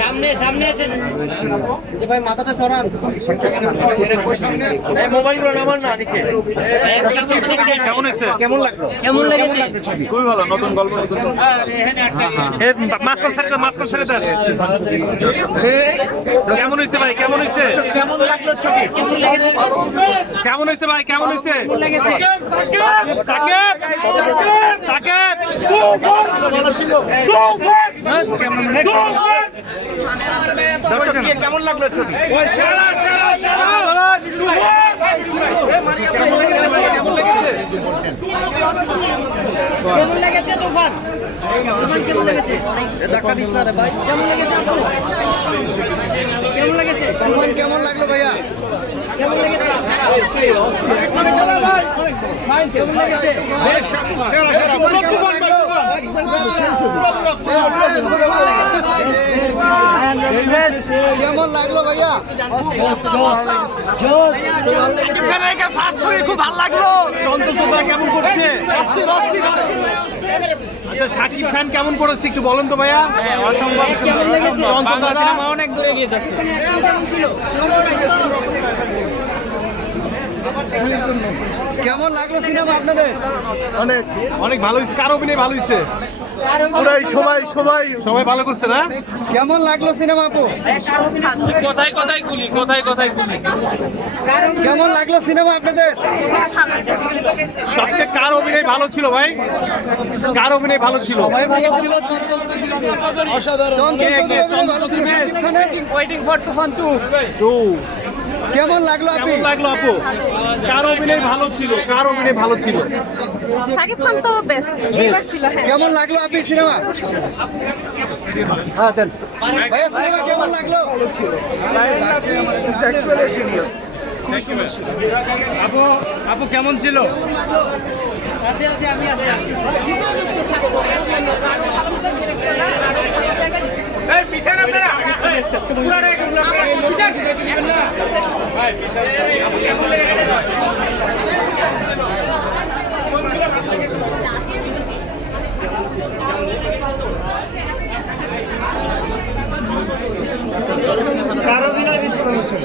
সামনে সামনে আছেন ভাই, মাথাটা সরান। মোবাইলগুলো নামান না নিচে। কেমন হয়েছে? কেমন লাগলো? কেমন লেগেছে? খুবই ভালো, নতুন গল্প, নতুন মাঝখান ছেড়ে দেন, মাঝখান ছেড়ে দেন। কেমন হয়েছে ভাই? কেমন হয়েছে? কেমন লাগলো ছবি? কেমন হয়েছে ভাই? কেমন হয়েছে? সাকিব সাকিব কেমন লাগলো ছবি? কেমন লেগেছে তুফান? কেমন লেগেছে? ধাক্কা দিস না রে ভাই। কেমন লেগেছে আপু? কেমন লেগেছে? তুফান কেমন লাগলো ভাইয়া? কেমন লেগেছে? কেমন লেগেছে? কেমন লাগলো ভাইয়া? খুব ভালো লাগলো। চঞ্চল কেমন করছে? আচ্ছা, শাকিব খান কেমন করেছে একটু বলেন তো ভাইয়া। অসম্ভব। সিনেমা অনেক দূরে গিয়ে যাচ্ছে। কেমন লাগলো সিনেমা আপনাদের? অনেক অনেক ভালো হয়েছে। কার অভিনয় ভালো হয়েছে? সবাই ভালো করছে না? কেমন লাগলো সিনেমা আপু? কোথায় কোথায় গুলি, কোথায় কোথায় গুলি। কেমন লাগলো সিনেমা আপনাদের? সবচেয়ে কার অভিনয় ভালো ছিল ভাই? কার অভিনয় ভালো ছিল? ওয়েটিং ফর তুফান 2। কেমন লাগলো আপনি? কেমন লাগলো আপু? কার অভিনয় ভালো ছিল? কার অভিনয় ভালো ছিল? শাকিব খান তো বেস্ট এবার ছিল। হ্যাঁ, কেমন লাগলো আপনি সিনেমা? হ্যাঁ দেন ভাইয়া, সিনেমা কেমন লাগলো? আপু আপু কেমন ছিল? কার অভিনয় বেশি ভালো ছিল?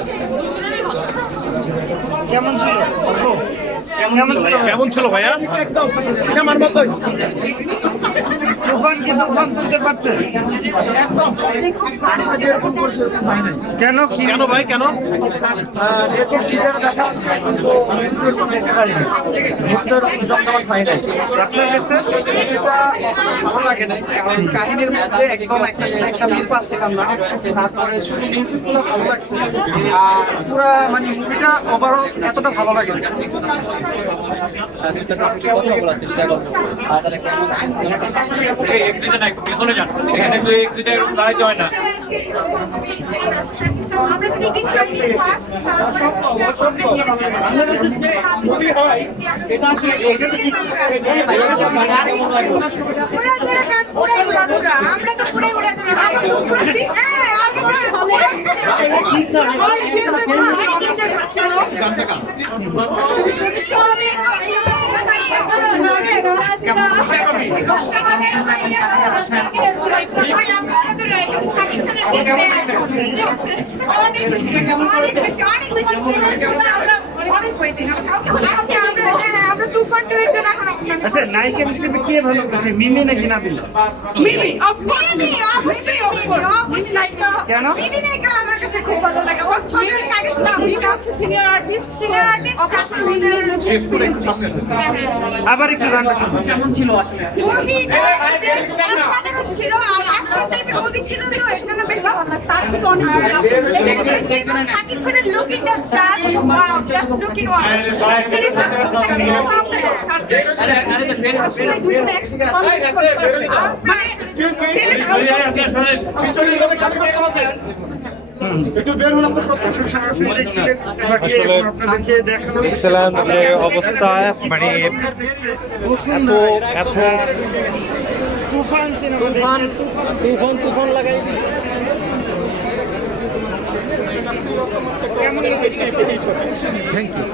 কেমন ছিল? কেমন ছিল ভাইয়া? একদম সিনেমার মতোই। তুফান কি তুফান তুলতে পারছে? একদম যেরকম করছে কেন? কেন ভাই? কেন? যেরকম টিজার দেখা হচ্ছে কিন্তু এরকম দেখতে পারি না। জমজমাট হয় নাই। আপনার কাছে এটা ভালো লাগে না, কারণ কাহিনীর মধ্যে একদম একটা সাথে একটা মিল পাচ্ছিলাম না। তারপরে শুধু মিউজিকগুলো ভালো লাগছে, আর পুরা মানে মুভিটা ওভারঅল এতটা ভালো লাগে না। পিছনে যান, এখানে যে এক্সিটে দাঁড়াইতে হয় না। আচ্ছা, নায়িকা হিসেবে কে ভালো করছে, মিমি নাকি নাবিল? মিমি অবশ্যই কেন? মিমি নায়িকা আমার কাছে খুব ভালো লাগে। ও ছবির আগে ছিল, মিমি হচ্ছে সিনিয়র আর্টিস্ট অবশ্যই মিমির মধ্যে আবার একটু গানটা শুনুন, কেমন ছিল আসলে? মুভি সাধারণ ছিল, আর অ্যাকশন টাইপের মুভি ছিল, দেখো সেজন্য বেশি ভালো লাগছে। তার থেকে অনেক বেশি শাকিব খানের looking that just looking one আসলে দুজনে একসাথে কম্পিট করতে পারবে, মানে একটু বের হন, আপনার কষ্ট সরাসরি দেখছিলেন, আপনাদেরকে দেখানো দেখছিলাম যে অবস্থা, মানে এত এত তুফান সিনেমা, তুফান লাগাই কেমন লেগেছে? Thank you.